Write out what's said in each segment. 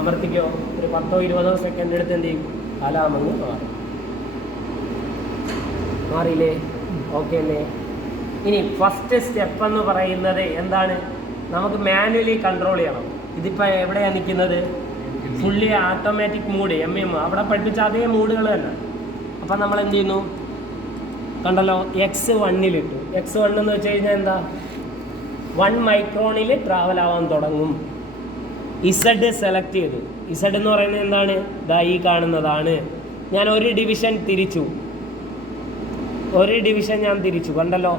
അമർത്തിക്കോ, ഒരു 10-20 സെക്കൻഡ് എടുത്ത് എന്ത് ചെയ്യും, അലാമങ്ങ് മാറും. മാറിയില്ലേ? ഓക്കെ അല്ലേ? ഇനി ഫസ്റ്റ് സ്റ്റെപ്പ് എന്ന് പറയുന്നത് എന്താണ്? നമുക്ക് മാനുവലി കൺട്രോൾ ചെയ്യണം. ഇതിപ്പോൾ എവിടെയാണ് നിൽക്കുന്നത്? ഫുള്ളി ഓട്ടോമാറ്റിക് മൂഡ്, MM അവിടെ പഠിപ്പിച്ച അതേ മൂഡുകൾ തന്നെ. അപ്പം നമ്മൾ എന്ത് ചെയ്യുന്നു? കണ്ടല്ലോ, X1-ലിട്ടു. X1 എന്ന് വെച്ച് കഴിഞ്ഞാൽ എന്താ? 1 മൈക്രോണിൽ ട്രാവൽ ആവാൻ തുടങ്ങും. Z സെലക്ട് ചെയ്തു. Z എന്ന് പറയുന്നത് എന്താണ്? ദാ ഈ കാണുന്നതാണ്. ഞാൻ ഒരു ഡിവിഷൻ തിരിച്ചു, ഞാൻ തിരിച്ചു. കണ്ടല്ലോ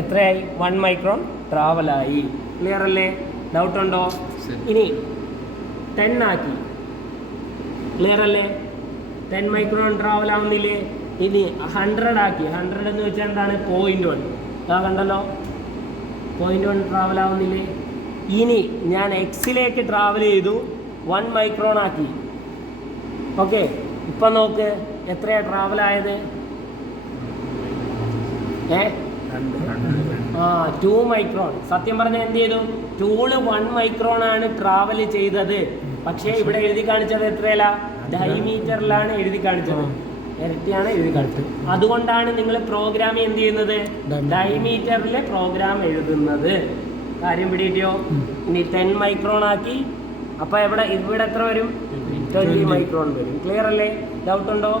എത്രയായി? 1 മൈക്രോൺ ട്രാവലായി. ക്ലിയർ അല്ലേ? ഡൗട്ട് ഉണ്ടോ? ഇനി 10 ആക്കി. ക്ലിയർ അല്ലേ? 10 മൈക്രോൺ ട്രാവൽ ആവുന്നില്ലേ? ഇനി 100 ആക്കി. 100 എന്ന് വെച്ചാൽ എന്താണ്? 0.1. അതാ കണ്ടല്ലോ, 0.1 ട്രാവൽ ആവുന്നില്ലേ? ഇനി ഞാൻ എക്സിലേക്ക് ട്രാവൽ ചെയ്തു, 1 മൈക്രോൺ ആക്കി. ഓക്കെ, ഇപ്പം നോക്ക് എത്രയാണ് ട്രാവൽ ആയത്? 2 മൈക്രോൺ. സത്യം പറഞ്ഞാൽ എന്ത് ചെയ്തു? ടൂള് 1 മൈക്രോൺ ആണ് ട്രാവൽ ചെയ്തത്. പക്ഷേ ഇവിടെ എഴുതി കാണിച്ചത് എത്രയല്ല? ഡയമീറ്ററിലാണ് എഴുതി കാണിച്ചത്, ഇരട്ടിയാണ് എഴുതി കാണിച്ചത്. അതുകൊണ്ടാണ് നിങ്ങൾ പ്രോഗ്രാം എന്ത് ചെയ്യുന്നത്? ഡയമീറ്ററിലെ പ്രോഗ്രാം എഴുതുന്നത്. കാര്യം പിടിയിട്ടോ? ഇനി 10 മൈക്രോൺ ആക്കി. അപ്പോൾ ഇവിടെ എത്ര വരും? 20 മൈക്രോൺ വരും. ക്ലിയർ അല്ലേ? ഡൗട്ട് ഉണ്ടോ?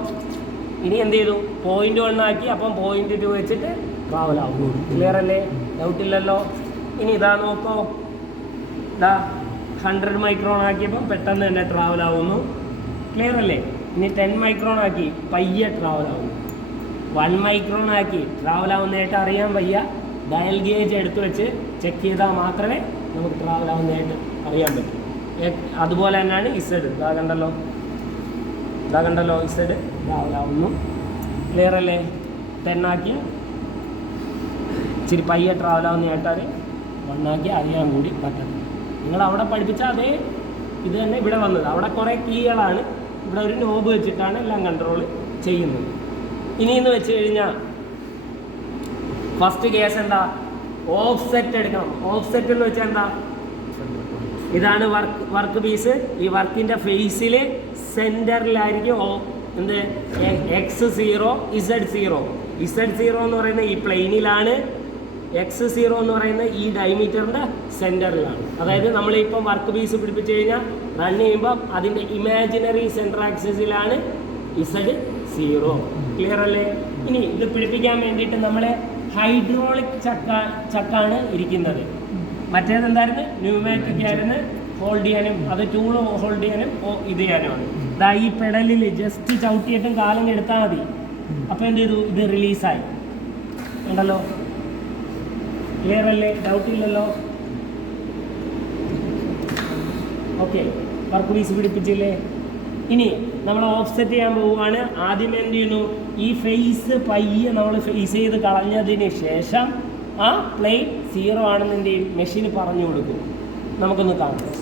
ഇനി എന്ത് ചെയ്തു? 0.1 ആക്കി. അപ്പം 0.2 വെച്ചിട്ട് ട്രാവൽ ആവും. ക്ലിയർ അല്ലേ? ഡൗട്ടില്ലല്ലോ? ഇനി ഇതാ നോക്കോ, ഇതാ 100 മൈക്രോൺ ആക്കിയപ്പം പെട്ടെന്ന് തന്നെ ട്രാവൽ ആവുന്നു. ക്ലിയർ അല്ലേ? ഇനി 10 മൈക്രോൺ ആക്കി, പയ്യെ ട്രാവൽ ആവുന്നു. 1 മൈക്രോൺ ആക്കി ട്രാവൽ ആവുന്നതായിട്ട് അറിയാൻ വയ്യ. ഡയൽ ഗേജ് എടുത്ത് വെച്ച് ചെക്ക് ചെയ്താൽ മാത്രമേ നമുക്ക് ട്രാവൽ ആവുന്നതായിട്ട് അറിയാൻ പറ്റൂ. അതുപോലെ തന്നെയാണ് Z. ഇതാ കണ്ടല്ലോ, Z ട്രാവൽ ആവുന്നു. ക്ലിയർ അല്ലേ? 10 ആക്കി ഇച്ചിരി പയ്യെ ട്രാവൽ ആവുന്നതായിട്ടാൽ 1 ആക്കി അറിയാൻ കൂടി പറ്റണം. നിങ്ങൾ അവിടെ പഠിപ്പിച്ച അതേ ഇത് തന്നെ ഇവിടെ വന്നത്. അവിടെ കുറേ കീകളാണ്, ഇവിടെ ഒരു നോബ് വെച്ചിട്ടാണ് എല്ലാം കൺട്രോൾ ചെയ്യുന്നത്. ഇനിയെന്ന് വെച്ച് കഴിഞ്ഞാൽ ഫസ്റ്റ് കേസ് എന്താ? ഓഫ്സെറ്റ് എടുക്കണം. ഓഫ്സെറ്റ് എന്ന് വെച്ചാൽ എന്താ? ഇതാണ് വർക്ക് പീസ്. ഈ വർക്കിൻ്റെ ഫേസിൽ സെൻറ്ററിലായിരിക്കും എന്ത്? X0 Z0. Z0 എന്ന് പറയുന്നത് ഈ പ്ലെയിനിലാണ്, X0 എന്ന് പറയുന്നത് ഈ ഡയമീറ്ററിൻ്റെ സെൻറ്ററിലാണ്. അതായത് നമ്മളിപ്പം വർക്ക് പീസ് പിടിപ്പിച്ച് കഴിഞ്ഞാൽ റൺ ചെയ്യുമ്പം അതിൻ്റെ ഇമാജിനറി സെൻറ്റർ ആക്സിസിലാണ് Z0. ക്ലിയർ അല്ലേ? ഇനി ഇത് പിടിപ്പിക്കാൻ വേണ്ടിയിട്ട് നമ്മൾ ഹൈഡ്രോളിക് ചക്കാണ് ഇരിക്കുന്നത്. മറ്റേതെന്തായിരുന്നു? ന്യൂമാറ്റിക് ആയിരുന്നു. ഹോൾഡ് ചെയ്യാനും അത് ടൂൾ ഹോൾഡ് ചെയ്യാനും ഇത് ചെയ്യാനുമാണ്. ഇതാ ഈ പെഡലിൽ ജസ്റ്റ് ചവിട്ടിയിട്ടും കാലം എടുത്താൽ മതി. അപ്പോൾ എന്ത് ചെയ്തു? ഇത് റിലീസായി. ഉണ്ടല്ലോ? ക്ലിയർ അല്ലേ? ഡൗട്ടില്ലല്ലോ? ഓക്കെ, വർക്ക് പീസ് പിടിപ്പിച്ചില്ലേ? ഇനി നമ്മൾ ഓഫ്സെറ്റ് ചെയ്യാൻ പോവുകയാണ്. ആദ്യം എന്ത് ചെയ്യുന്നു? ഈ ഫേസ് പയ്യെ നമ്മൾ ഫേസ് ചെയ്ത് കളഞ്ഞതിന് ശേഷം ആ പ്ലെയിൻ 0 ആണെന്ന് എന്ത് ചെയ്യും? മെഷീന് പറഞ്ഞു കൊടുക്കും. നമുക്കൊന്ന് കാണാം.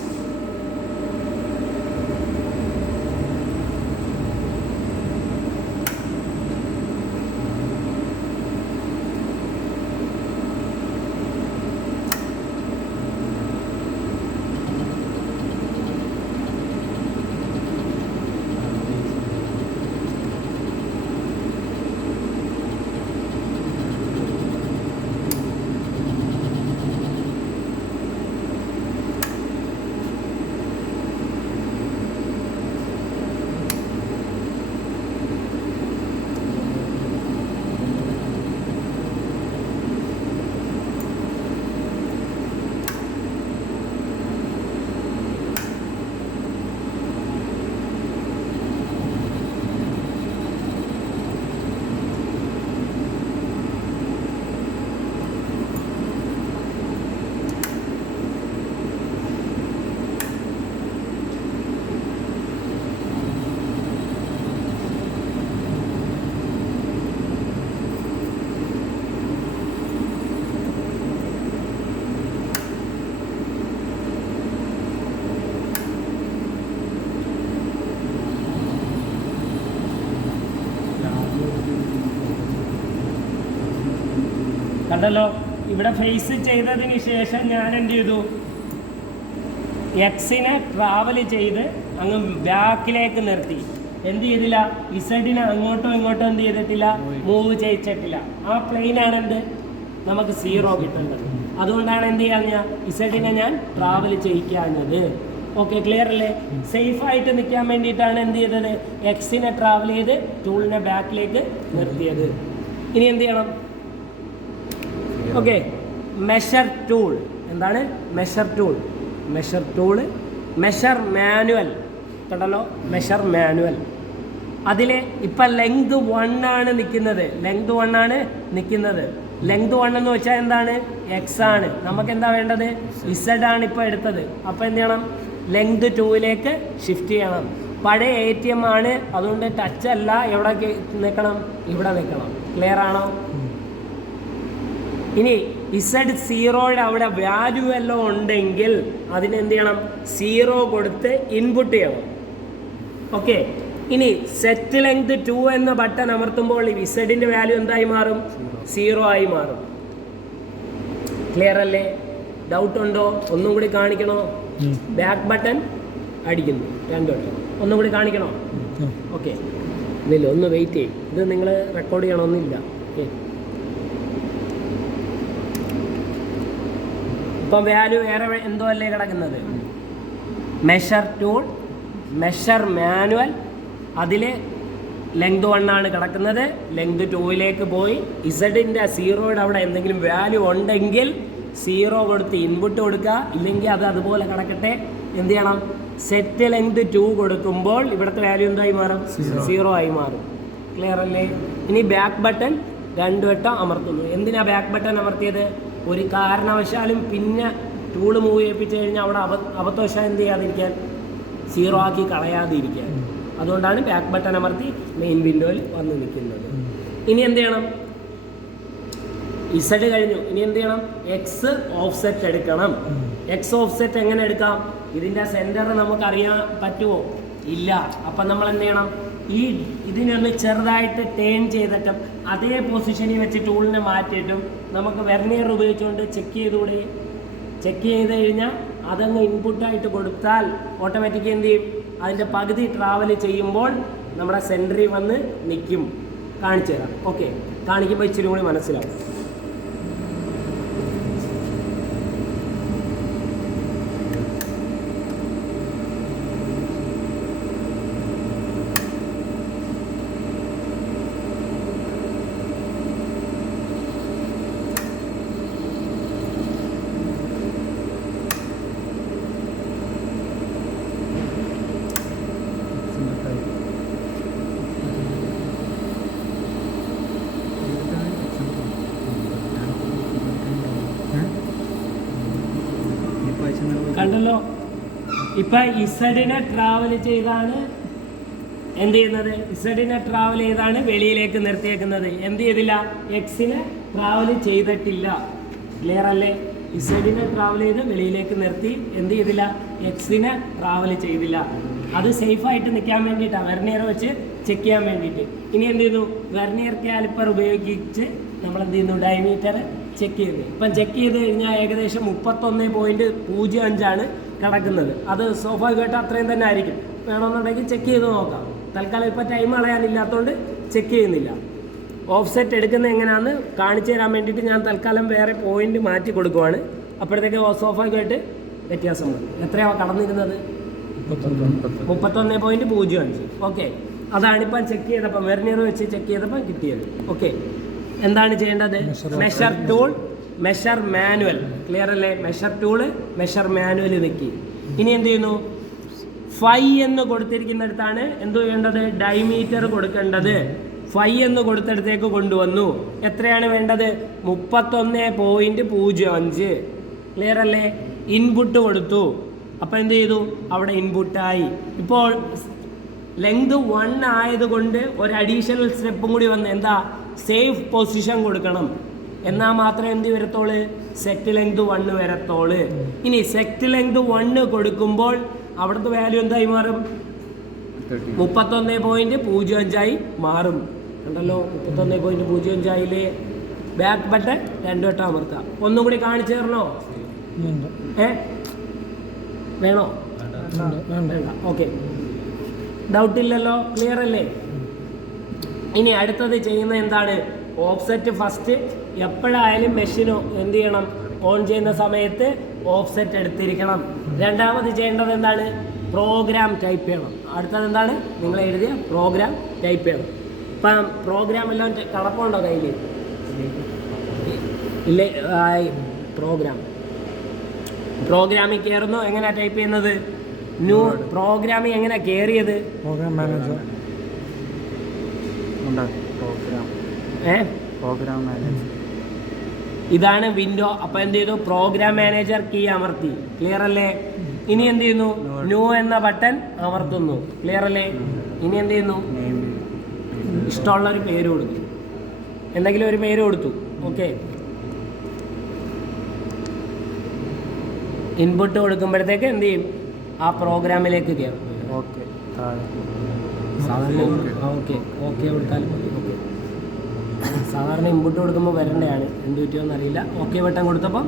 കണ്ടല്ലോ, ഇവിടെ ഫേസ് ചെയ്തതിന് ശേഷം ഞാൻ എന്ത് ചെയ്തു? എക്സിനെ ട്രാവൽ ചെയ്ത് അങ്ങ് ബാക്കിലേക്ക് നിർത്തി. എന്ത് ചെയ്തില്ല? ഇസഡിനെ അങ്ങോട്ടോ ഇങ്ങോട്ടോ എന്ത് ചെയ്തിട്ടില്ല? മൂവ് ചെയ്യിച്ചിട്ടില്ല. ആ പ്ലെയിനാണ് എന്ത് നമുക്ക് 0 കിട്ടുന്നത്. അതുകൊണ്ടാണ് എന്ത് ചെയ്യാഞ്ഞ ഇസഡിനെ ഞാൻ ട്രാവൽ ചെയ്യിക്കാഞ്ഞത്. ഓക്കെ, ക്ലിയർ അല്ലേ? സേഫ് ആയിട്ട് നിൽക്കാൻ വേണ്ടിയിട്ടാണ് എന്ത് ചെയ്തത്? എക്സിനെ ട്രാവൽ ചെയ്ത് ടൂളിനെ ബാക്കിലേക്ക് നിർത്തിയത്. ഇനി എന്ത് ചെയ്യണം? Okay, measure tool. എന്താണ് measure tool? Measure tool, measure manual. കണ്ടല്ലോ, മെഷർ മാനുവൽ. അതിൽ ഇപ്പം ലെങ്ത് 1 ആണ് നിൽക്കുന്നത്. ലെങ്ത് 1 ആണ് നിൽക്കുന്നത്. ലെങ്ത് 1 എന്ന് വെച്ചാൽ എന്താണ്? എക്സ് ആണ്. നമുക്ക് എന്താ വേണ്ടത്? ഇസഡ് ആണ് ഇപ്പോൾ എടുത്തത്. അപ്പോൾ എന്ത് ചെയ്യണം? ലെങ്ത് 2ലേക്ക് ഷിഫ്റ്റ് ചെയ്യണം. പഴയ ATM ആണ്, അതുകൊണ്ട് ടച്ച് അല്ല. എവിടെ നിൽക്കണം? ഇവിടെ നിൽക്കണം. ക്ലിയർ ആണോ? ഇനി ഇസഡ് 0യുടെ അവിടെ വാല്യൂ എല്ലാം ഉണ്ടെങ്കിൽ അതിനെന്ത് ചെയ്യണം? 0 കൊടുത്ത് ഇൻപുട്ട് ചെയ്യണം. ഓക്കെ, ഇനി സെറ്റ് ലെങ്ത് 2 എന്ന ബട്ടൺ അമർത്തുമ്പോൾ ഇസഡിൻ്റെ വാല്യൂ എന്തായി മാറും? 0 ആയി മാറും. ക്ലിയർ അല്ലേ? ഡൗട്ട് ഉണ്ടോ? ഒന്നും കൂടി കാണിക്കണോ? ബാക്ക് ബട്ടൺ അടിക്കുന്നു 2 വട്ടം. ഒന്നും കൂടി കാണിക്കണോ? ഓക്കെ, ഇല്ല, ഒന്ന് വെയിറ്റ് ചെയ്യും. ഇത് നിങ്ങൾ റെക്കോർഡ് ചെയ്യണമെന്നില്ല. ഓക്കെ, ഇപ്പം വാല്യൂ വേറെ എന്തോ അല്ലേ കിടക്കുന്നത്? Measure tool, measure manual. അതിൽ ലെങ്ത് 1 ആണ് കിടക്കുന്നത്. ലെങ്ത് 2ലേക്ക് പോയി ഇസഡിൻ്റെ 0യുടെ അവിടെ എന്തെങ്കിലും വാല്യൂ ഉണ്ടെങ്കിൽ 0 കൊടുത്ത് ഇൻപുട്ട് കൊടുക്കുക. ഇല്ലെങ്കിൽ അത് അതുപോലെ കിടക്കട്ടെ. എന്ത് ചെയ്യണം? സെറ്റ് ലെങ്ത് 2 കൊടുക്കുമ്പോൾ ഇവിടുത്തെ വാല്യൂ എന്തായി മാറും? 0 ആയി മാറും. ക്ലിയർ അല്ലേ? ഇനി ബാക്ക് ബട്ടൺ 2 വട്ടം അമർത്തുന്നു. എന്തിനാ ബാക്ക് ബട്ടൺ അമർത്തിയത്? ഒരു കാരണവശാലും പിന്നെ ടൂള് മൂവ് ചെയ്യിപ്പിച്ച് കഴിഞ്ഞാൽ അവിടെ അബദ്ധവശാൽ എന്ത് ചെയ്യാതിരിക്കാൻ? 0 ആക്കി കളയാതിരിക്കാൻ. അതുകൊണ്ടാണ് ബാക്ക് ബട്ടൺ അമർത്തി മെയിൻ വിൻഡോയിൽ വന്ന് നിൽക്കുന്നത്. ഇനി എന്ത് ചെയ്യണം? ഇസഡ് കഴിഞ്ഞു. ഇനി എന്ത് ചെയ്യണം? എക്സ് ഓഫ്സെറ്റ് എടുക്കണം. എക്സ് ഓഫ്സെറ്റ് എങ്ങനെ എടുക്കാം? ഇതിൻ്റെ സെൻറ്റർ നമുക്കറിയാൻ പറ്റുമോ? ഇല്ല. അപ്പം നമ്മൾ എന്ത് ചെയ്യണം? ഇതിനൊന്ന് ചെറുതായിട്ട് ടേൺ ചെയ്തിട്ടും അതേ പൊസിഷനിൽ വെച്ച് ടൂളിനെ മാറ്റിയിട്ടും നമുക്ക് വെർനിയർ ഉപയോഗിച്ചുകൊണ്ട് ചെക്ക് ചെയ്തുകൂടെ? ചെക്ക് ചെയ്ത് കഴിഞ്ഞാൽ അതങ്ങ് ഇൻപുട്ടായിട്ട് കൊടുത്താൽ ഓട്ടോമാറ്റിക്കലി എന്ത് ചെയ്യും? അതിൻ്റെ പകുതി ട്രാവൽ ചെയ്യുമ്പോൾ നമ്മുടെ സെൻറ്ററിൽ വന്ന് നിൽക്കും. കാണിച്ചു തരാം. ഓക്കെ, കാണിക്കുമ്പോൾ ഇച്ചിരി കൂടി മനസ്സിലാവും. കണ്ടല്ലോ, ഇപ്പം ഇസഡിനെ ട്രാവൽ ചെയ്താണ് എന്ത് ചെയ്യുന്നത്? ഇസഡിനെ ട്രാവൽ ചെയ്താണ് വെളിയിലേക്ക് നിർത്തിയേക്കുന്നത്. എന്ത് ചെയ്തില്ല? എക്സിനെ ട്രാവൽ ചെയ്തിട്ടില്ല. ക്ലിയർ അല്ലേ? ഇസഡിനെ ട്രാവൽ ചെയ്ത് വെളിയിലേക്ക് നിർത്തി. എന്ത് ചെയ്തില്ല? എക്സിനെ ട്രാവൽ ചെയ്തില്ല. അത് സേഫായിട്ട് നിൽക്കാൻ വേണ്ടിയിട്ടാണ്, വെർനിയർ വെച്ച് ചെക്ക് ചെയ്യാൻ വേണ്ടിയിട്ട്. ഇനി എന്ത് ചെയ്യുന്നു? വെർനിയർ കാലിപ്പർ ഉപയോഗിച്ച് നമ്മൾ എന്ത് ചെയ്യുന്നു? ഡയമീറ്റർ ചെക്ക് ചെയ്ത്. ഇപ്പം ചെക്ക് ചെയ്ത് കഴിഞ്ഞാൽ ഏകദേശം 31.05 കിടക്കുന്നത്. അത് സ്വാഭാവികമായിട്ട് അത്രയും തന്നെ ആയിരിക്കും. വേണമെന്നുണ്ടെങ്കിൽ ചെക്ക് ചെയ്ത് നോക്കാം. തൽക്കാലം ഇപ്പം ടൈം കളയാനില്ലാത്തതുകൊണ്ട് ചെക്ക് ചെയ്യുന്നില്ല. ഓഫ്സെറ്റ് എടുക്കുന്നത് എങ്ങനെയാണെന്ന് കാണിച്ചു തരാൻ വേണ്ടിയിട്ട് ഞാൻ തൽക്കാലം വേറെ പോയിന്റ് മാറ്റി കൊടുക്കുവാണ്. അപ്പോഴത്തേക്ക് സ്വാഭാവികമായിട്ട് വ്യത്യാസം വരും. എത്രയാണ് കടന്നിരുന്നത്? 31.05. ഓക്കെ, അതാണിപ്പം ചെക്ക് ചെയ്തപ്പം വെർനിയർ വെച്ച് ചെക്ക് ചെയ്തപ്പോൾ കിട്ടിയത്. ഓക്കെ, എന്താണ് ചെയ്യേണ്ടത്? Measure tool, measure manual. Clear അല്ലേ? മെഷർ ടൂള്, മെഷർ മാനുവൽ വെക്കി. ഇനി എന്ത് ചെയ്യുന്നു? 5 എന്ന് കൊടുത്തിരിക്കുന്നിടത്താണ് എന്ത് ചെയ്യേണ്ടത്? ഡയമീറ്റർ കൊടുക്കേണ്ടത്. 5 എന്ന് കൊടുത്തിടത്തേക്ക് കൊണ്ടുവന്നു. എത്രയാണ് വേണ്ടത്? 31.05. ക്ലിയർ അല്ലേ? ഇൻപുട്ട് കൊടുത്തു. അപ്പം എന്ത് ചെയ്തു? അവിടെ ഇൻപുട്ടായി. ഇപ്പോൾ ലെങ്ത് 1 ആയതുകൊണ്ട് ഒരു അഡീഷണൽ സ്റ്റെപ്പും കൂടി വന്ന് എന്താ? സേഫ് പൊസിഷൻ കൊടുക്കണം. എന്നാൽ മാത്രമേ എന്ത് വരത്തോള്? Set length 1 വരത്തോള്. ഇനി സെറ്റ് ലെങ്ത് 1 കൊടുക്കുമ്പോൾ അവിടുത്തെ വാല്യൂ എന്തായി മാറും? 31.05 മാറും. കണ്ടല്ലോ, 31.05 ബാക്ക് ബട്ടൺ 2 വട്ടം അമർത്താം. ഒന്നും കൂടി കാണിച്ചു തരണോ? വേണോ? വേണ്ട. ഓക്കെ, ഡൗട്ടില്ലല്ലോ, ക്ലിയർ അല്ലേ? ഇനി അടുത്തത് ചെയ്യുന്നത് എന്താണ്? ഓഫ്സെറ്റ് ഫസ്റ്റ് എപ്പോഴായാലും മെഷീനോ എന്ത് ചെയ്യണം? ഓൺ ചെയ്യുന്ന സമയത്ത് ഓഫ്സെറ്റ് എടുത്തിരിക്കണം. രണ്ടാമത് ചെയ്യേണ്ടത് എന്താണ്? പ്രോഗ്രാം ടൈപ്പ് ചെയ്യണം. അടുത്തത് എന്താണ്? നിങ്ങൾ എഴുതിയ പ്രോഗ്രാം ടൈപ്പ് ചെയ്യണം. ഇപ്പം പ്രോഗ്രാം എല്ലാം കടപ്പുണ്ടോ കയ്യിൽ? ഇല്ലേ? പ്രോഗ്രാമിൽ കയറുന്നു. എങ്ങനെയാണ് ടൈപ്പ് ചെയ്യുന്നത്? ന്യൂ പ്രോഗ്രാമിൽ എങ്ങനെയാണ് കയറിയത്? പ്രോഗ്രാം മാനേജർ ഇതാണ് വിൻഡോ. അപ്പൊ എന്ത് ചെയ്തു? പ്രോഗ്രാം മാനേജർ കീ അമർത്തി. ക്ലിയർ അല്ലേ? ഇനി എന്ത് ചെയ്യുന്നു? ന്യൂ എന്ന ബട്ടൺ അമർത്തുന്നു. ക്ലിയർ അല്ലേ? ഇനി എന്ത് ചെയ്യുന്നു? ഇഷ്ടമുള്ള ഒരു പേര് കൊടുത്തു, എന്തെങ്കിലും ഒരു പേര് കൊടുത്തു. ഓക്കെ, ഇൻപുട്ട് കൊടുക്കുമ്പോഴത്തേക്ക് എന്ത് ചെയ്യും? ആ പ്രോഗ്രാമിലേക്ക് കയറും. ഓക്കെ സാധാരണ ഓക്കെ ഓക്കെ കൊടുത്താൽ ഓക്കെ. സാധാരണ ഇൻപുട്ട് കൊടുക്കുമ്പോൾ വരേണ്ടതാണ്, എന്ത് പറ്റുമോയെന്ന് അറിയില്ല. ഓക്കെ ബട്ടൺ കൊടുത്തപ്പോൾ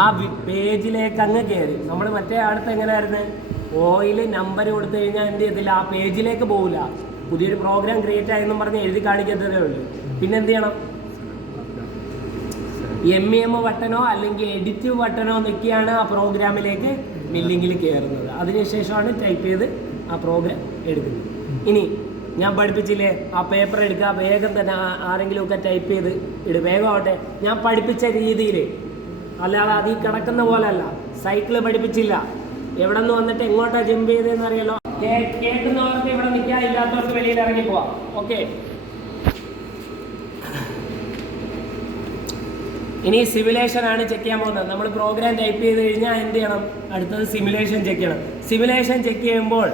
ആ പേജിലേക്ക് അങ്ങ് കയറി. നമ്മൾ മറ്റേ അടുത്ത് എങ്ങനെയായിരുന്നു? ഓയിൽ നമ്പർ കൊടുത്തു കഴിഞ്ഞാൽ എന്ത് ചെയ്യത്തില്ല? ആ പേജിലേക്ക് പോകില്ല. പുതിയൊരു പ്രോഗ്രാം ക്രിയേറ്റ് ആയെന്നും പറഞ്ഞ് എഴുതി കാണിക്കത്തതേ ഉള്ളൂ. പിന്നെ എന്ത് ചെയ്യണം? MEM ബട്ടനോ അല്ലെങ്കിൽ എഡിറ്റ് ബട്ടനോ നിൽക്കിയാണ് ആ പ്രോഗ്രാമിലേക്ക് മില്ലിങ്ങിൽ കയറുന്നത്. അതിനുശേഷമാണ് ടൈപ്പ് ചെയ്ത് ആ പ്രോഗ്രാം എടുക്കുന്നത്. ഇനി ഞാൻ പഠിപ്പിച്ചില്ലേ, ആ പേപ്പർ എടുക്കുക, വേഗം തന്നെ ആരെങ്കിലുമൊക്കെ ടൈപ്പ് ചെയ്ത് വേഗം ആവട്ടെ. ഞാൻ പഠിപ്പിച്ച രീതിയിൽ, അല്ലാതെ അതിൽ കിടക്കുന്ന പോലെ അല്ല. സൈക്കിള് പഠിപ്പിച്ചില്ല. എവിടെ നിന്ന് വന്നിട്ട് എങ്ങോട്ടാണ് ജമ്പ് ചെയ്തതെന്ന് അറിയാലോ. കേൾക്കുന്നവർക്ക് ഇവിടെ നിൽക്കാൻ, ഇല്ലാത്തവർക്ക് വെളിയിൽ ഇറങ്ങി പോവാം. ഓക്കെ, ഇനി സിമുലേഷൻ ആണ് ചെക്ക് ചെയ്യാൻ പോകുന്നത്. നമ്മൾ പ്രോഗ്രാം ടൈപ്പ് ചെയ്ത് കഴിഞ്ഞാൽ എന്ത് ചെയ്യണം? അടുത്തത് സിമുലേഷൻ ചെക്ക് ചെയ്യണം. സിമുലേഷൻ ചെക്ക് ചെയ്യുമ്പോൾ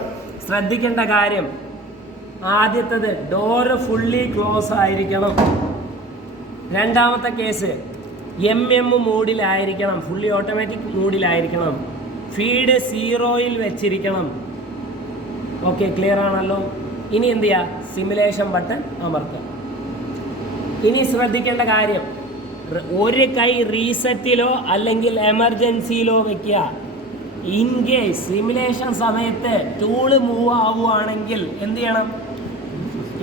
ശ്രദ്ധിക്കേണ്ട കാര്യം, ആദ്യത്തത് ഡോറ് ഫുള്ളി ക്ലോസ് ആയിരിക്കണം. രണ്ടാമത്തെ കേസ് MM മോഡിലായിരിക്കണം, ഫുള്ളി ഓട്ടോമാറ്റിക് മോഡിലായിരിക്കണം. ഫീഡ് 0-യിൽ വെച്ചിരിക്കണം. ഓക്കെ, ക്ലിയർ ആണല്ലോ? ഇനി എന്ത് ചെയ്യുക? സിമുലേഷൻ ബട്ടൺ അമർത്തുക. ഇനി ശ്രദ്ധിക്കേണ്ട കാര്യം, ഒരു കൈ റീസെറ്റിലോ അല്ലെങ്കിൽ എമർജൻസിയിലോ വെക്കുക. ഇൻ കേസ് സിമുലേഷൻ സമയത്ത് ടൂള് മൂവ് ആവുകയാണെങ്കിൽ എന്ത് ചെയ്യണം?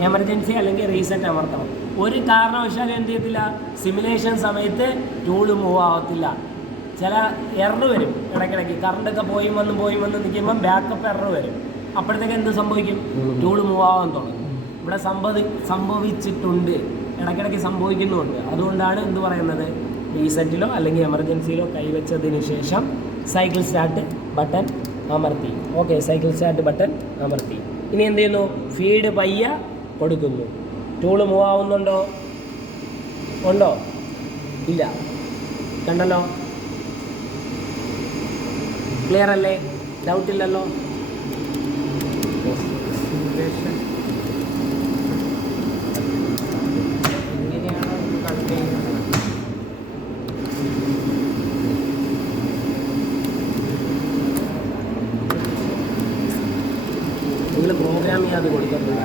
എമർജൻസി അല്ലെങ്കിൽ റീസെറ്റ് അമർത്തണം. ഒരു കാരണവശാലും എന്ത് ചെയ്യത്തില്ല? സിമുലേഷൻ സമയത്ത് ടൂള് മൂവ് ആവത്തില്ല. ചില എറർ വരും ഇടയ്ക്കിടയ്ക്ക്. കറണ്ടൊക്കെ പോയി വന്ന് നിൽക്കുമ്പം ബാക്കപ്പ് എറർ വരും. അപ്പോഴത്തേക്ക് എന്ത് സംഭവിക്കും? ടൂള് മൂവ് ആവാൻ തുടങ്ങും. ഇവിടെ സംഭവിച്ചിട്ടുണ്ട്, ഇടയ്ക്കിടയ്ക്ക് സംഭവിക്കുന്നുണ്ട്. അതുകൊണ്ടാണ് എന്ത് പറയുന്നത്? റീസെറ്റിലോ അല്ലെങ്കിൽ എമർജൻസിയിലോ കൈവച്ചതിന് ശേഷം സൈക്കിൾ സ്റ്റാർട്ട് ബട്ടൺ അമർത്തി. ഓക്കെ, സൈക്കിൾ സ്റ്റാർട്ട് ബട്ടൺ അമർത്തി. ഇനി എന്ത് ചെയ്യുന്നു? ഫീഡ് പയ്യ കൊടുക്കുന്നു. ടൂള് മൂവ് ആവുന്നുണ്ടോ? ഉണ്ടോ? ഇല്ല. കണ്ടല്ലോ? ക്ലിയർ അല്ലേ? ഡൗട്ടില്ലല്ലോ? നിങ്ങൾ പ്രോഗ്രാം ചെയ്യാതെ കൊടുക്കുന്നത്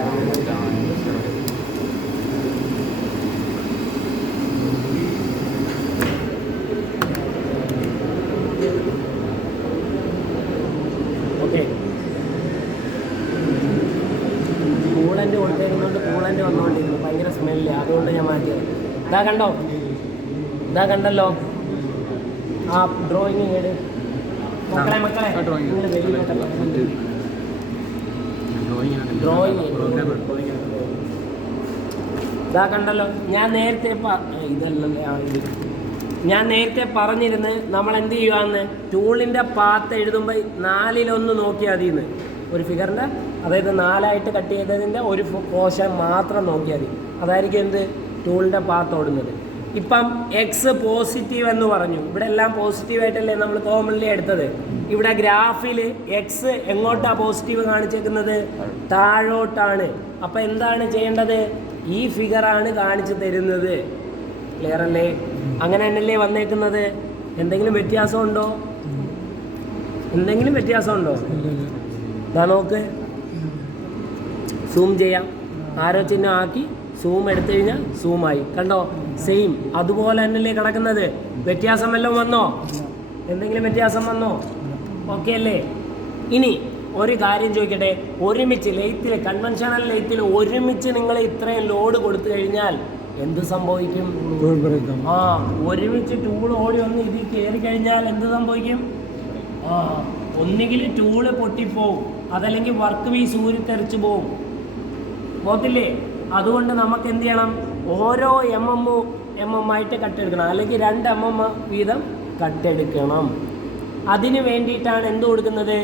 ഓക്കെ. കൂളൻ്റ് കൊടുത്തേക്കുന്നതുകൊണ്ട് കൂളൻ്റ് വന്നുകൊണ്ടിരുന്നു, ഭയങ്കര സ്മെല്ല്. അതുകൊണ്ട് ഞാൻ മാറ്റിയത്. ഇതാ കണ്ടോ? ഇതാ കണ്ടല്ലോ ആ ഡ്രോയിങ് കേട്. മക്കളെ നിങ്ങൾ വെളിയിലോട്ടല്ല ഡ്രോയിങ്. ഇതാ കണ്ടല്ലോ, ഞാൻ നേരത്തെ പറഞ്ഞിരുന്നു നമ്മൾ എന്ത് ചെയ്യുകയെന്ന്. ടൂളിൻ്റെ പാത്ത് എഴുതുമ്പോൾ 4-1 നോക്കിയാൽ മതിയെന്ന്. ഒരു ഫിഗറിൻ്റെ, അതായത് 4ആയിട്ട് കട്ട് ചെയ്തതിൻ്റെ ഒരു പോർഷൻ മാത്രം നോക്കിയാൽ മതി. അതായിരിക്കും എന്ത്? ടൂളിൻ്റെ പാത്ത് ഓടുന്നത്. ഇപ്പം എക്സ് പോസിറ്റീവ് എന്ന് പറഞ്ഞു. ഇവിടെ എല്ലാം പോസിറ്റീവായിട്ടല്ലേ നമ്മൾ കോമൺലി എടുത്തത്. ഇവിടെ ഗ്രാഫിൽ എക്സ് എങ്ങോട്ടാണ് പോസിറ്റീവ് കാണിച്ചേക്കുന്നത്? താഴോട്ടാണ്. അപ്പം എന്താണ് ചെയ്യേണ്ടത്? ഈ ഫിഗറാണ് കാണിച്ചു തരുന്നത്. ക്ലിയർ അല്ലേ? അങ്ങനെ തന്നെയല്ലേ വന്നേക്കുന്നത്. എന്തെങ്കിലും വ്യത്യാസമുണ്ടോ? എന്തെങ്കിലും വ്യത്യാസമുണ്ടോ? ഇതാ നോക്ക്, സൂം ചെയ്യാം. ആരോ ചിഹ്നം ആക്കി സൂം എടുത്തു കഴിഞ്ഞാൽ സൂമായി. കണ്ടോ? സെയിം അതുപോലെ തന്നെയല്ലേ കിടക്കുന്നത്. വ്യത്യാസം വല്ലതും വന്നോ? എന്തെങ്കിലും വ്യത്യാസം വന്നോ? ഓക്കെ അല്ലേ? ഇനി ഒരു കാര്യം ചോദിക്കട്ടെ, ഒരുമിച്ച് ലെയ്ത്തിൽ, കൺവെൻഷണൽ ലെയ്ത്തിൽ ഒരുമിച്ച് നിങ്ങൾ ഇത്രയും ലോഡ് കൊടുത്തു കഴിഞ്ഞാൽ എന്ത് സംഭവിക്കും? ഒരുമിച്ച് ടൂൾ ഓടി വന്ന് ഇതിൽ കയറി കഴിഞ്ഞാൽ എന്ത് സംഭവിക്കും? ഒന്നുകിൽ ടൂള് പൊട്ടിപ്പോവും, അതല്ലെങ്കിൽ വർക്ക് പീസ് ഊരിത്തെറിച്ച് പോവും. പോത്തില്ലേ? അതുകൊണ്ട് നമുക്ക് എന്ത് ചെയ്യണം? ഓരോ എം ആയിട്ട് കട്ടെടുക്കണം, അല്ലെങ്കിൽ 2 mm വീതം കട്ടെടുക്കണം. അതിന് വേണ്ടിയിട്ടാണ് എന്ത് കൊടുക്കുന്നത്?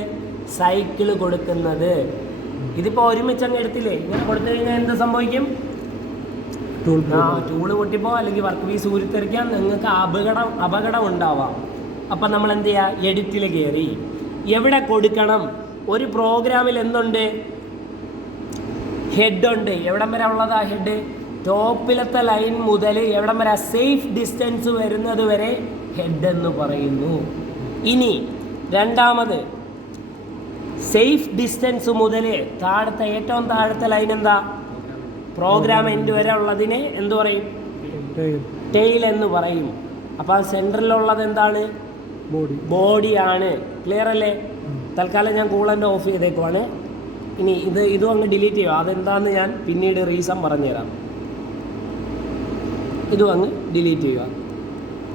സൈക്കിള് കൊടുക്കുന്നത്. ഇതിപ്പോൾ ഒരുമിച്ച് അങ്ങ് എടുത്തില്ലേ, ഇങ്ങനെ കൊടുത്തു കഴിഞ്ഞാൽ എന്ത് സംഭവിക്കും? ടൂള് പൊട്ടിപ്പോ അല്ലെങ്കിൽ വർക്ക് പീസ് ഊരിത്തെറിക്കാൻ നിങ്ങൾക്ക് അപകടം ഉണ്ടാവാം. അപ്പം നമ്മൾ എന്ത് ചെയ്യുക? എഡിറ്റിൽ കയറി എവിടെ കൊടുക്കണം? ഒരു പ്രോഗ്രാമിൽ എന്തുണ്ട്? ഹെഡുണ്ട്. എവിടം വരെ ഉള്ളതാ ഹെഡ്? ടോപ്പിലത്തെ ലൈൻ മുതൽ എവിടം വരെ? സേഫ് ഡിസ്റ്റൻസ് വരുന്നത് വരെ ഹെഡ് എന്ന് പറയുന്നു. ഇനി രണ്ടാമത്, സേഫ് ഡിസ്റ്റൻസ് മുതൽ ഏറ്റവും താഴത്തെ ലൈൻ എന്താ? പ്രോഗ്രാം എൻഡ് വരെ ഉള്ളതിനെ എന്ത് പറയും? ടെയിൽ എന്ന് പറയും. അപ്പോൾ സെൻറ്ററിലുള്ളത് എന്താണ്? ബോഡിയാണ്. ക്ലിയർ അല്ലേ? തൽക്കാലം ഞാൻ കൂളൻ്റ് ഓഫ് ചെയ്തേക്കുവാണ്. ഇനി ഇതും അങ്ങ് ഡിലീറ്റ് ചെയ്യുക. അതെന്താണെന്ന് ഞാൻ പിന്നീട് റീസൺ പറഞ്ഞുതരാം. ഇതും അങ്ങ് ഡിലീറ്റ് ചെയ്യുക.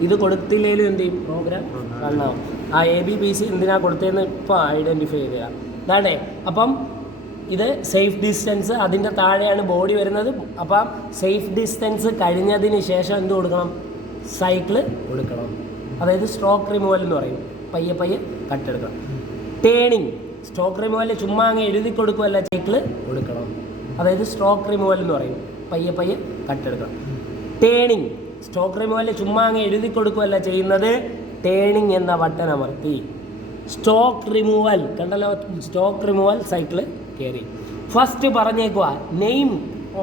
ഇത് കൊടുത്തില്ലേലും എന്ത് ചെയ്യും? പ്രോഗ്രാം കാണാം. ആ ABBC എന്തിനാ കൊടുത്തതെന്ന് ഇപ്പോൾ ഐഡൻറ്റിഫൈ ചെയ്യുക. അതാണേ. അപ്പം ഇത് സേഫ് ഡിസ്റ്റൻസ്, അതിൻ്റെ താഴെയാണ് ബോഡി വരുന്നത്. അപ്പം സേഫ് ഡിസ്റ്റൻസ് കഴിഞ്ഞതിന് ശേഷം എന്ത് കൊടുക്കണം? സൈക്കിള് കൊടുക്കണം. അതായത് സ്ട്രോക്ക് റിമൂവൽ എന്ന് പറയും. പയ്യെ കട്ടെടുക്കണം. ടേണിങ്, സ്ട്രോക്ക് റിമൂവൽ ചുമ്മാ അങ്ങ് എഴുതി കൊടുക്കുമല്ല, സൈക്കിള് കൊടുക്കണം. അതായത് സ്ട്രോക്ക് റിമൂവൽ എന്ന് പറയും. പയ്യെ കട്ടെടുക്കണം. ടേണിങ്, സ്ട്രോക്ക് റിമൂവൽ ചുമ്മാ അങ്ങ് എഴുതി കൊടുക്കുമല്ല ചെയ്യുന്നത്, ടേണിങ് എന്ന ബട്ടൺ അമർത്തി സ്റ്റോക്ക് റിമൂവൽ. കണ്ടല്ലോ, സ്റ്റോക്ക് റിമൂവൽ സൈക്കിള് കയറി. ഫസ്റ്റ് പറഞ്ഞേക്കുക name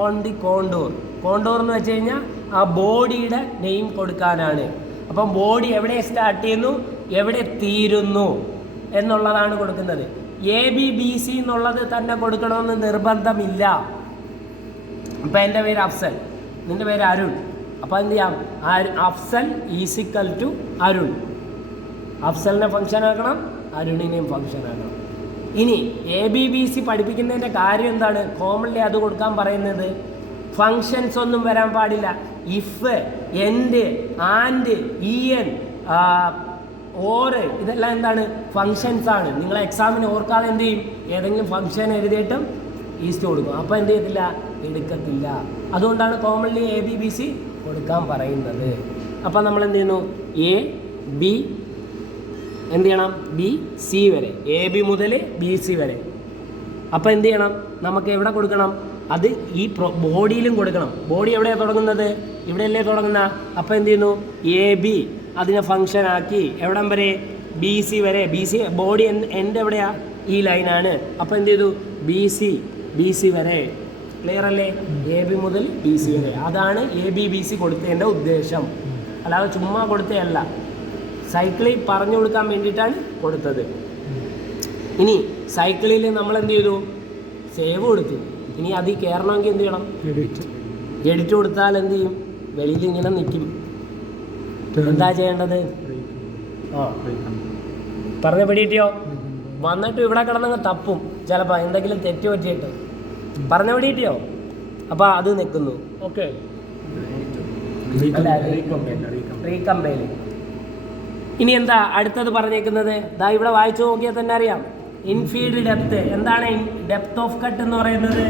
on the contour. Contour എന്ന് വെച്ച് കഴിഞ്ഞാൽ ആ ബോഡിയുടെ നെയിം കൊടുക്കാനാണ്. അപ്പം ബോഡി എവിടെ സ്റ്റാർട്ട് ചെയ്യുന്നു, എവിടെ തീരുന്നു എന്നുള്ളതാണ് കൊടുക്കുന്നത്. ABBC എന്നുള്ളത് തന്നെ കൊടുക്കണമെന്ന് നിർബന്ധമില്ല. അപ്പം എൻ്റെ പേര് അഫ്സൽ, നിൻ്റെ പേര് അരുൺ. അപ്പോൾ എന്ത് ചെയ്യാം? Afsal is equal to Arun. അഫ്സലിനെ ഫംഗ്ഷൻ ആക്കണം, അരുണിനെയും ഫംഗ്ഷൻ ആക്കണം. ഇനി ABBC പഠിപ്പിക്കുന്നതിൻ്റെ കാര്യം എന്താണ്? കോമൺലി അത് കൊടുക്കാൻ പറയുന്നത് ഫങ്ഷൻസ് ഒന്നും വരാൻ പാടില്ല. ഇഫ്, എൻഡ്, ആൻഡ്, EN, ഓറ്, ഇതെല്ലാം എന്താണ്? ഫങ്ഷൻസ് ആണ്. നിങ്ങൾ എക്സാമിന് ഓർക്കാതെ എന്ത് ചെയ്യും? ഏതെങ്കിലും ഫംഗ്ഷൻ എഴുതിയിട്ടും ഈസ്റ്റ് കൊടുക്കും. അപ്പോൾ എന്ത് ചെയ്യത്തില്ല? എടുക്കത്തില്ല. അതുകൊണ്ടാണ് കോമൺലി ABBC കൊടുക്കാൻ പറയുന്നത്. അപ്പോൾ നമ്മൾ എന്ത് ചെയ്യുന്നു? AB എന്ത് ചെയ്യണം? BC വരെ, AB മുതൽ BC വരെ. അപ്പോൾ എന്ത് ചെയ്യണം? നമുക്ക് എവിടെ കൊടുക്കണം? അത് ഈ ബോഡിയിലും കൊടുക്കണം. ബോഡി എവിടെയാണ് തുടങ്ങുന്നത്? ഇവിടെയല്ലേ തുടങ്ങുന്ന. അപ്പോൾ എന്ത് ചെയ്യുന്നു? AB അതിനെ ഫംഗ്ഷൻ ആക്കി എവിടം വരെ? BC വരെ. BC ബോഡി എൻ്റെ എവിടെയാണ്? ഈ ലൈനാണ്. അപ്പോൾ എന്ത് ചെയ്തു? BC വരെ. ക്ലിയർ അല്ലേ? AB മുതൽ BC വരെ. അതാണ് ABBC കൊടുത്തതിൻ്റെ ഉദ്ദേശം. അല്ലാതെ ചുമ്മാ കൊടുത്തതല്ല, സൈക്കിളിൽ പറഞ്ഞു കൊടുക്കാൻ വേണ്ടിയിട്ടാണ് കൊടുത്തത്. ഇനി സൈക്കിളിൽ നമ്മൾ എന്ത് ചെയ്തു? സേവ് കൊടുത്തു. ഇനി അതിൽ കയറണമെങ്കിൽ എന്ത് ചെയ്യണം? എഡിറ്റ് കൊടുത്താൽ എന്ത് ചെയ്യും? വെളിയിൽ ഇങ്ങനെ നിൽക്കും. എന്താ ചെയ്യേണ്ടത്? പറഞ്ഞ പിടിയിട്ടോ? വന്നിട്ട് ഇവിടെ കിടന്നങ്ങ് തപ്പും ചിലപ്പോൾ, എന്തെങ്കിലും തെറ്റ് പറ്റിയിട്ട്. പറഞ്ഞ പിടിയിട്ടോ? അപ്പോൾ അത് നിൽക്കുന്നു. ഓക്കെ, റീകമ്പൈൽ. ഇനി എന്താ അടുത്തത് പറഞ്ഞേക്കുന്നത്? ദാ ഇവിടെ വായിച്ചു നോക്കിയാൽ തന്നെ അറിയാം. Enfield depth. എന്താണ് ഡെപ്ത് ഓഫ് കട്ട് എന്ന് പറയുന്നത്?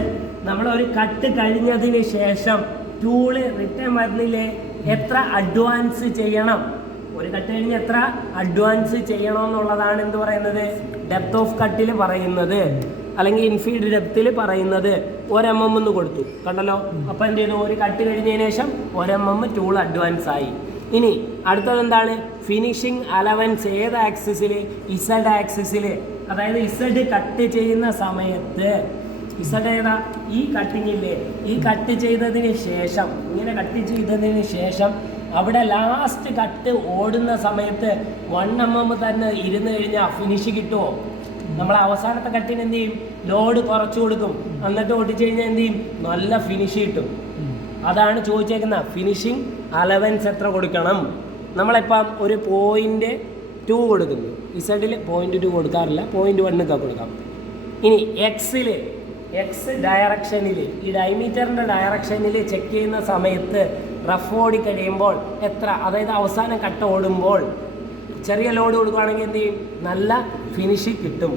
നമ്മളൊരു കട്ട് കഴിഞ്ഞതിന് ശേഷം ടൂള് റിട്ടേൺ വരുന്നില്ലേ, എത്ര അഡ്വാൻസ് ചെയ്യണം, ഒരു കട്ട് കഴിഞ്ഞ് എത്ര അഡ്വാൻസ് ചെയ്യണം എന്നുള്ളതാണ് എന്ത് പറയുന്നത്? ഡെപ്ത് ഓഫ് കട്ടിൽ പറയുന്നത്, അല്ലെങ്കിൽ ഇൻഫീൽഡ് ഡെപ്തിൽ പറയുന്നത്. 1 mm എന്ന് കൊടുത്തു, കണ്ടല്ലോ. അപ്പോൾ എന്ത് ചെയ്യുന്നു? ഒരു കട്ട് കഴിഞ്ഞതിന് ശേഷം 1 mm ടൂൾ അഡ്വാൻസ് ആയി. ഇനി അടുത്തത് എന്താണ്? Finishing allowance. ഏത് ആക്സിസിൽ? Z ആക്സിസിൽ. അതായത് Z കട്ട് ചെയ്യുന്ന സമയത്ത്, Z ഏതാ? ഈ കട്ടിങ്ങില്ലേ, ഈ കട്ട് ചെയ്തതിന് ശേഷം, ഇങ്ങനെ കട്ട് ചെയ്തതിന് ശേഷം അവിടെ ലാസ്റ്റ് കട്ട് ഓടുന്ന സമയത്ത് 1 mm തന്നെ ഇരുന്ന് കഴിഞ്ഞാൽ ഫിനിഷ് കിട്ടുമോ? നമ്മൾ അവസാനത്തെ കട്ടിന് എന്ത് ചെയ്യും? ലോഡ് കുറച്ച് കൊടുക്കും, എന്നിട്ട് ഓടിച്ചു കഴിഞ്ഞാൽ എന്ത് ചെയ്യും? നല്ല ഫിനിഷ് കിട്ടും. അതാണ് ചോദിച്ചേക്കുന്ന ഫിനിഷിംഗ് അലവൻസ് എത്ര കൊടുക്കണം. നമ്മളിപ്പം ഒരു പോയിൻ്റ് 2 കൊടുക്കുന്നു, ഇസഡിൽ 0.2 കൊടുക്കാറില്ല, 0.1 ഒക്കെ കൊടുക്കാം. ഇനി എക്സ് ഡയറക്ഷനിൽ ഈ ഡയമീറ്ററിൻ്റെ ഡയറക്ഷനിൽ ചെക്ക് ചെയ്യുന്ന സമയത്ത് റഫ് ഓടി കഴിയുമ്പോൾ എത്ര, അതായത് അവസാനം കട്ട ഓടുമ്പോൾ ചെറിയ ലോഡ് കൊടുക്കുകയാണെങ്കിൽ എന്ത് ചെയ്യും, നല്ല ഫിനിഷ് കിട്ടും.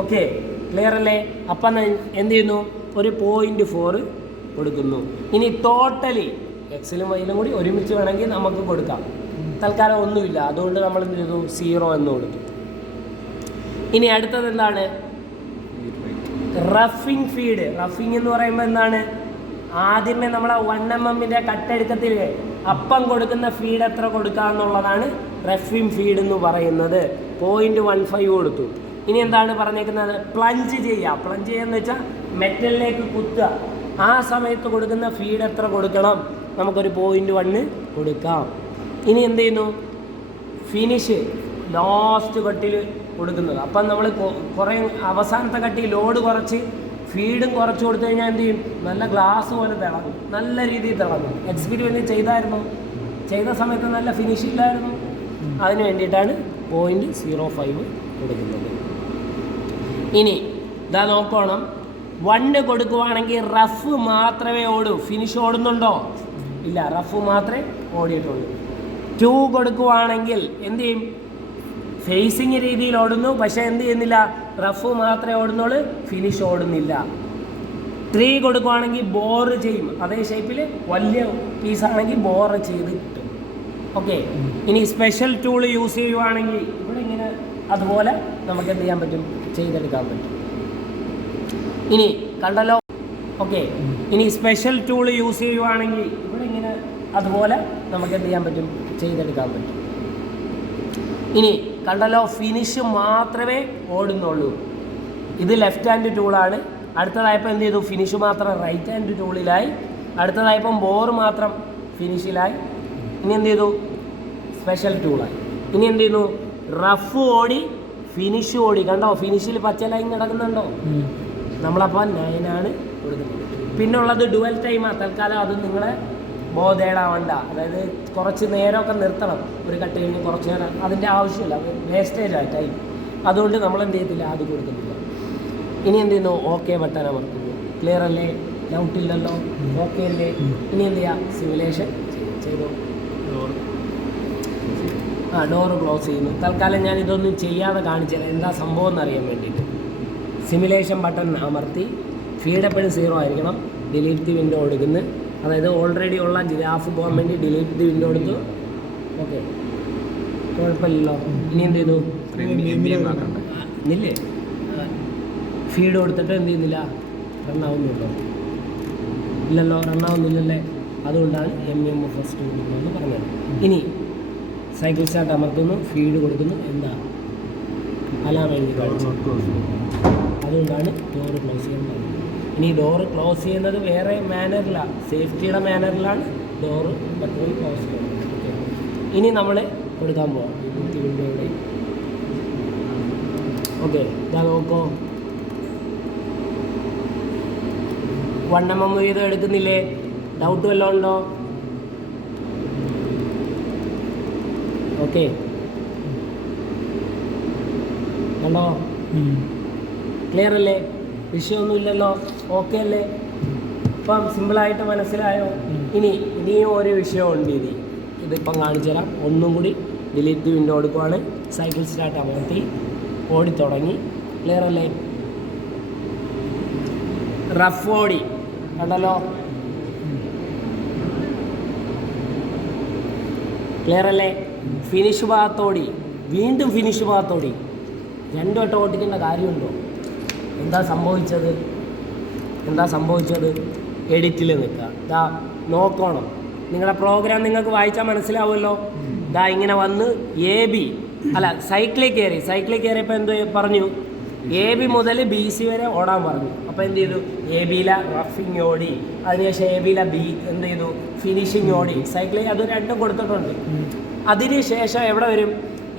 ഓക്കെ, ക്ലിയർ അല്ലേ? അപ്പം എന്ത് ചെയ്യുന്നു, ഒരു 0.4 കൊടുക്കുന്നു. ഇനി ടോട്ടലി എക്സിലും വൈയിലും കൂടി ഒരുമിച്ച് വേണമെങ്കിൽ നമുക്ക് കൊടുക്കാം. തൽക്കാലം ഒന്നുമില്ല, അതുകൊണ്ട് നമ്മൾ എന്ത് ചെയ്തു, 0 എന്ന് കൊടുത്തു. ഇനി അടുത്തത് എന്താണ്, റഫിങ് ഫീഡ്. റഫിങ് എന്ന് പറയുമ്പോൾ എന്താണ്, ആദ്യമേ നമ്മൾ 1 mm കട്ടെടുക്കത്തില്ലേ, അപ്പം കൊടുക്കുന്ന ഫീഡ് എത്ര കൊടുക്കുക എന്നുള്ളതാണ് റഫിങ് ഫീഡ് എന്ന് പറയുന്നത്. 0.15 കൊടുത്തു. ഇനി എന്താണ് പറഞ്ഞേക്കുന്നത്, പ്ലഞ്ച് ചെയ്യാന്ന് വെച്ചാൽ മെറ്റലിലേക്ക് കുത്തുക. ആ സമയത്ത് കൊടുക്കുന്ന ഫീഡ് എത്ര കൊടുക്കണം, നമുക്കൊരു 0.1 കൊടുക്കാം. ഇനി എന്ത് ചെയ്യുന്നു, ഫിനിഷ് ലാസ്റ്റ് കട്ടിൽ കൊടുക്കുന്നത്. അപ്പം നമ്മൾ കുറേ അവസാനത്തെ കട്ടി ലോഡ് കുറച്ച് ഫീഡും കുറച്ച് കൊടുത്തു കഴിഞ്ഞാൽ എന്ത് ചെയ്യും, നല്ല ഗ്ലാസ് പോലെ തിളങ്ങും, നല്ല രീതിയിൽ തിളങ്ങും. എക്സ്പീരിമെൻറ്റ് ചെയ്ത സമയത്ത് നല്ല ഫിനിഷ് ഇല്ലായിരുന്നു, അതിന് വേണ്ടിയിട്ടാണ് 0.05 കൊടുക്കുന്നത്. ഇനി ഇതാ നോക്കണം, 1 കൊടുക്കുവാണെങ്കിൽ റഫ് മാത്രമേ ഓടൂ, ഫിനിഷ് ഓടുന്നുണ്ടോ, ഇല്ല, റഫ് മാത്രമേ ഓടിയിട്ടുള്ളൂ. 2 കൊടുക്കുവാണെങ്കിൽ എന്ത് ചെയ്യും, ഫേസിങ് രീതിയിൽ ഓടുന്നു, പക്ഷേ എന്ത് ചെയ്യുന്നില്ല, റഫ് മാത്രമേ ഓടുന്നുള്ളൂ, ഫിനിഷ് ഓടുന്നില്ല. 3 കൊടുക്കുവാണെങ്കിൽ ബോറ് ചെയ്യും, അതേ ഷേപ്പിൽ വലിയ പീസാണെങ്കിൽ ബോറ് ചെയ്ത് കിട്ടും. ഓക്കെ, ഇനി സ്പെഷ്യൽ ടൂൾ യൂസ് ചെയ്യുവാണെങ്കിൽ ഇവിടെ ഇങ്ങനെ അതുപോലെ നമുക്ക് എന്ത് ചെയ്യാൻ പറ്റും, ചെയ്തെടുക്കാൻ പറ്റും. ഇനി കണ്ടല്ലോ. ഓക്കെ, ഇനി സ്പെഷ്യൽ ടൂൾ യൂസ് ചെയ്യുവാണെങ്കിൽ ഇവിടെ ഇങ്ങനെ അതുപോലെ നമുക്ക് എന്ത് ചെയ്യാൻ പറ്റും, ചെയ്തെടുക്കാൻ പറ്റും. ഇനി കണ്ടല്ലോ, ഫിനിഷ് മാത്രമേ ഓടുന്നുള്ളൂ. ഇത് ലെഫ്റ്റ് ഹാൻഡ് ടൂളാണ്. അടുത്തതായപ്പോൾ എന്ത് ചെയ്തു, ഫിനിഷ് മാത്രം റൈറ്റ് ഹാൻഡ് ടൂളിലായി. അടുത്തതായപ്പം ബോറ് മാത്രം ഫിനിഷിലായി. ഇനി എന്ത് ചെയ്തു, സ്പെഷ്യൽ ടൂളായി. ഇനി എന്ത് ചെയ്യുന്നു, റഫ് ഓടി ഫിനിഷ് ഓടി. കണ്ടോ, ഫിനിഷിൽ പച്ച ലൈൻ കിടക്കുന്നുണ്ടോ, നമ്മളപ്പോൾ 9 ആണ് കൊടുക്കുന്നത്. പിന്നുള്ളത് ഡുവൽ ടൈമാണ്. തൽക്കാലം അത് നിങ്ങളെ ബോധേടാവണ്ട, അതായത് കുറച്ച് നേരമൊക്കെ നിർത്തണം, ഒരു കട്ട് കഴിഞ്ഞ് കുറച്ച് നേരം, അതിൻ്റെ ആവശ്യമില്ല, വേസ്റ്റേജാണ് ടൈം. അതുകൊണ്ട് നമ്മൾ എന്ത് ചെയ്യത്തില്ല, അത് കൊടുക്കുന്നില്ല. ഇനി എന്ത് ചെയ്യുന്നു, ഓക്കെ ബട്ടൺ അമർത്തുന്നു. ക്ലിയർ അല്ലേ, ഡൗട്ടില്ലല്ലോ, ഓക്കെ അല്ലേ? ഇനി എന്ത് ചെയ്യുക, സിമുലേഷൻ ചെയ്തു. ഡോറ് ക്ലോസ് ചെയ്യുന്നു. തൽക്കാലം ഞാൻ ഇതൊന്നും ചെയ്യാതെ കാണിച്ചില്ല, എന്താ സംഭവം എന്നറിയാൻ വേണ്ടിയിട്ട്. സിമുലേഷൻ ബട്ടൺ അമർത്തി, ഫീഡ് എപ്പോഴും 0 ആയിരിക്കണം. ഡിലീറ്റ് ദി വിൻഡോ കൊടുക്കുന്നു, അതായത് ഓൾറെഡി ഉള്ള ഗ്രാഫ് പോകാൻ വേണ്ടി ഡിലീറ്റ് ദി വിൻഡോ എടുത്തു. ഓക്കെ, കുഴപ്പമില്ലല്ലോ. ഇനി എന്ത് ചെയ്തു, ഇല്ലേ, ഫീഡ് കൊടുത്തിട്ട് എന്ത് ചെയ്യുന്നില്ല, റണ്ണാവുന്നുണ്ടോ, ഇല്ലല്ലോ, റണ്ണാവുന്നില്ലല്ലേ. അതുകൊണ്ടാണ് ഫസ്റ്റ് കൊടുക്കുന്നതെന്ന് പറഞ്ഞത്. ഇനി സൈക്കിൾ സ്റ്റാർട്ട് അമർത്തുന്നു, ഫീഡ് കൊടുക്കുന്നു, എന്താ അലാം എഴുതി കാണിച്ചു. അതുകൊണ്ടാണ് ഡോറ് ക്ലോസ് ചെയ്യാൻ പറഞ്ഞത്. ഇനി ഡോറ് ക്ലോസ് ചെയ്യുന്നത് വേറെ മാനറിലാണ്, സേഫ്റ്റിയുടെ മാനറിലാണ് ഡോറ് ബട്ടൺ ക്ലോസ് ചെയ്യുന്നത്. ഇനി നമ്മൾ കൊടുക്കാൻ പോവാം വിൻഡോയുടെ. ഓക്കെ, ഇതാ നോക്കോ, 1 mm വീതം എടുക്കുന്നില്ലേ, ഡൗട്ട് വല്ലതും ഉണ്ടോ? ഓക്കെ, കണ്ടോ, ക്ലിയർ അല്ലേ, വിഷയമൊന്നുമില്ലല്ലോ, ഓക്കെ അല്ലേ? ഇപ്പം സിമ്പിളായിട്ട് മനസ്സിലായോ? ഇനിയും ഒരു വിഷയമുണ്ട്. ഇതിപ്പം കാണിച്ചു തരാം. ഒന്നും കൂടി ഡിലീറ്റ് വിൻഡോ കൊടുക്കുവാണ്, സൈക്കിൾ സ്റ്റാർട്ട് അമർത്തി, ഓടിത്തുടങ്ങി. ക്ലിയർ അല്ലേ, റഫ് ഓടി, കണ്ടല്ലോ, ക്ലിയർ അല്ലേ? ഫിനിഷ് ഭാഗത്തോടി, വീണ്ടും ഫിനിഷ് ഭാഗത്തോടി. 2 വട്ടം ഓടിക്കേണ്ട കാര്യമുണ്ടോ? എന്താ സംഭവിച്ചത്? എഡിറ്റിൽ നിൽക്കുക. ഇതാ നോക്കണം, നിങ്ങളുടെ പ്രോഗ്രാം നിങ്ങൾക്ക് വായിച്ചാൽ മനസ്സിലാവുമല്ലോ. ഇതാ ഇങ്ങനെ വന്ന് സൈക്കിളിൽ കയറിയപ്പോൾ എന്ത് പറഞ്ഞു, AB മുതൽ BC വരെ ഓടാൻ പറഞ്ഞു. അപ്പോൾ എന്ത് ചെയ്തു, ABയിലെ റഫിങ് ഓടി, അതിനുശേഷം ABയിലെ എന്ത് ചെയ്തു, ഫിനിഷിങ് ഓടി. സൈക്കിളിൽ അത് 2 കൊടുത്തിട്ടുണ്ട്. അതിന് ശേഷം എവിടെ വരും,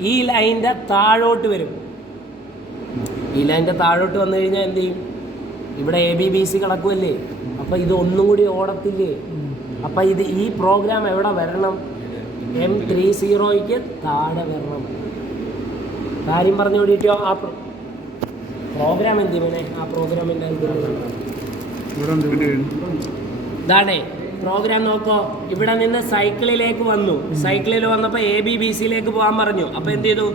ഈ ലൈൻ്റെ താഴോട്ട് വരും. ഈ ലൈൻ്റെ താഴോട്ട് വന്നു കഴിഞ്ഞാൽ എന്ത് ചെയ്യും, ഇവിടെ AB BC കിടക്കുമല്ലേ, അപ്പോൾ ഇത് ഒന്നും കൂടി ഓടത്തില്ലേ. അപ്പോൾ ഈ പ്രോഗ്രാം എവിടെ വരണം, M30ക്ക് താഴെ വരണം. കാര്യം പറഞ്ഞു കൂടിയിട്ടോ. ആ പ്രോഗ്രാം എന്ത് മോനെ? ആ പ്രോഗ്രാമിൻ്റെ ഇതാണേ പ്രോഗ്രാം. നോക്കോ, ഇവിടെ നിന്ന് സൈക്കിളിലേക്ക് വന്നു. സൈക്കിളിൽ വന്നപ്പോൾ ABBCയിലേക്ക് പോകാൻ പറഞ്ഞു. അപ്പോൾ എന്ത് ചെയ്തു?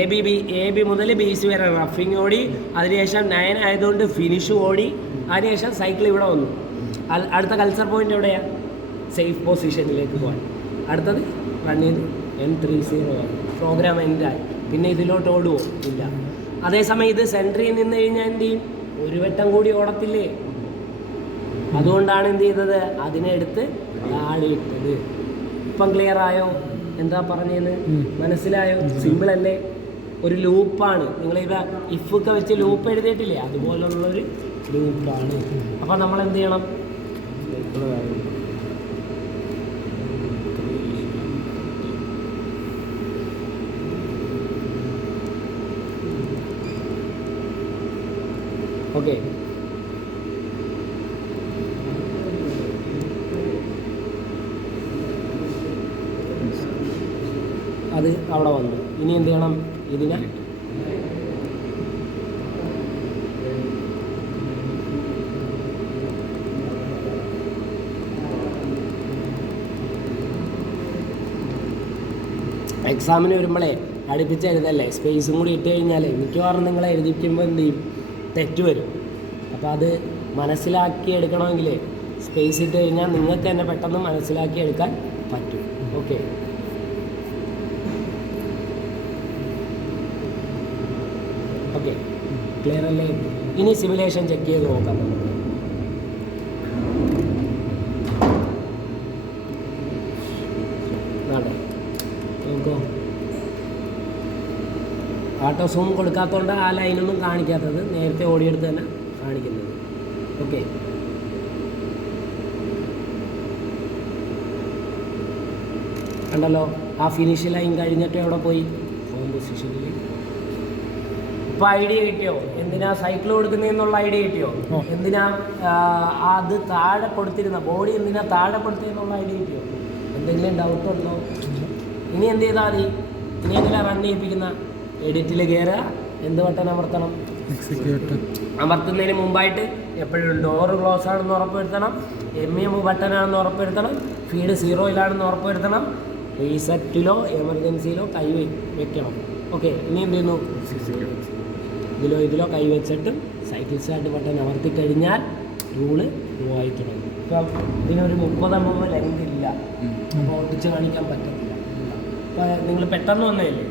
AB മുതൽ BC വരെ റഫിങ് ഓടി. അതിനുശേഷം 9 ആയതുകൊണ്ട് ഫിനിഷ് ഓടി. അതിനുശേഷം സൈക്കിൾ ഇവിടെ വന്നു. അടുത്ത കൾച്ചർ പോയിന്റ് എവിടെയാണ്? സേഫ് പൊസിഷനിലേക്ക് പോകാൻ. അടുത്തത് റൺ ചെയ്ത് M30 പ്രോഗ്രാം എൻഡായി. പിന്നെ ഇതിലോട്ട് ഓടുവോ? ഇല്ല. അതേസമയം ഇത് സെൻട്രിൽ നിന്ന് കഴിഞ്ഞാൽ എന്ത് ചെയ്യും? ഒരു വട്ടം കൂടി ഓടത്തില്ലേ? അതുകൊണ്ടാണ് എന്ത് ചെയ്തത്? അതിനെടുത്ത് താഴെ ഇട്ടത്. ഇപ്പം ക്ലിയർ ആയോ? എന്താ പറഞ്ഞത് മനസ്സിലായോ? സിമ്പിൾ അല്ലേ? ഒരു ലൂപ്പാണ്. നിങ്ങളിവിടെ ഇഫൊക്കെ വെച്ച് ലൂപ്പ് എഴുതിയിട്ടില്ലേ? അതുപോലുള്ളൊരു ലൂപ്പാണ്. അപ്പം നമ്മൾ എന്ത് ചെയ്യണം? ഓക്കെ, അത് അവിടെ വന്നു. ഇനി എന്ത് ചെയ്യണം? ഇതിനെ എക്സാമിന് വരുമ്പോഴേ അടുപ്പിച്ച് എഴുതല്ലേ, സ്പേസും കൂടി ഇട്ട് കഴിഞ്ഞാൽ മിക്കവാറും നിങ്ങളെ എഴുതിക്കുമ്പോൾ എന്ത് ചെയ്യും? തെറ്റ് വരും. അപ്പോൾ അത് മനസ്സിലാക്കി എടുക്കണമെങ്കിൽ സ്പേസ് ഇട്ട് കഴിഞ്ഞാൽ നിങ്ങൾക്ക് തന്നെ പെട്ടെന്ന് മനസ്സിലാക്കി എടുക്കാൻ പറ്റും. ഓക്കെ, ഓക്കെ, ക്ലിയർ അല്ലേ? ഇനി സിമുലേഷൻ ചെക്ക് ചെയ്ത് നോക്കാം. നോക്കോ, ആട്ടോ സൂം കൊടുക്കാത്തതുകൊണ്ട് ആ ലൈനൊന്നും കാണിക്കാത്തത്, നേരത്തെ ഓടിയെടുത്ത് തന്നെ കാണിക്കുന്നത്. ഓക്കെ, കണ്ടല്ലോ? ആ ഫിനിഷ് ലൈൻ കഴിഞ്ഞിട്ട് എവിടെ പോയി? ഫോം പൊസിഷനിൽ. ഇപ്പോൾ ഐഡിയ കിട്ടിയോ? എന്തിനാ സൈക്കിൾ കൊടുക്കുന്നതെന്നുള്ള ഐഡിയ കിട്ടിയോ? എന്തിനാ അത് താഴെ കൊടുത്തിരുന്ന ബോഡി എന്തിനാ താഴെ കൊടുത്തതെന്നുള്ള ഐഡിയ കിട്ടിയോ? എന്തെങ്കിലും ഡൗട്ട് ഉണ്ടോ? ഇനി എന്ത് ചെയ്താൽ മതി? ഇനി എങ്ങനെ റൺ ചെയ്യിപ്പിക്കുന്ന? എഡിറ്റിൽ കയറുക, എന്ത് ബട്ടൺ അമർത്തണം? അമർത്തുന്നതിന് മുമ്പായിട്ട് എപ്പോഴും ഡോറ് ക്ലോസ് ആണെന്ന് ഉറപ്പുവരുത്തണം. MEM ബട്ടനാണെന്ന് ഉറപ്പുവരുത്തണം. ഫീഡ് 0-ലാണെന്ന് ഉറപ്പുവരുത്തണം. റീസെറ്റിലോ എമർജൻസിയിലോ കൈ വെക്കണം. ഓക്കെ, ഇനി എന്ത് ചെയ്യുന്നു? ഇതിലോ കൈ വെച്ചിട്ട് സൈക്കിൾ സ്റ്റാർട്ട് ബട്ടൺ അമർത്തി കഴിഞ്ഞാൽ റൂള് ആയി തുടങ്ങും. ഇപ്പം ഇതിനൊരു 30 mm ലെങ്ത് ഇല്ല, അപ്പോൾ ഓടിച്ച് കാണിക്കാൻ പറ്റത്തില്ല. അപ്പോൾ നിങ്ങൾ പെട്ടെന്ന് വന്നതല്ലേ?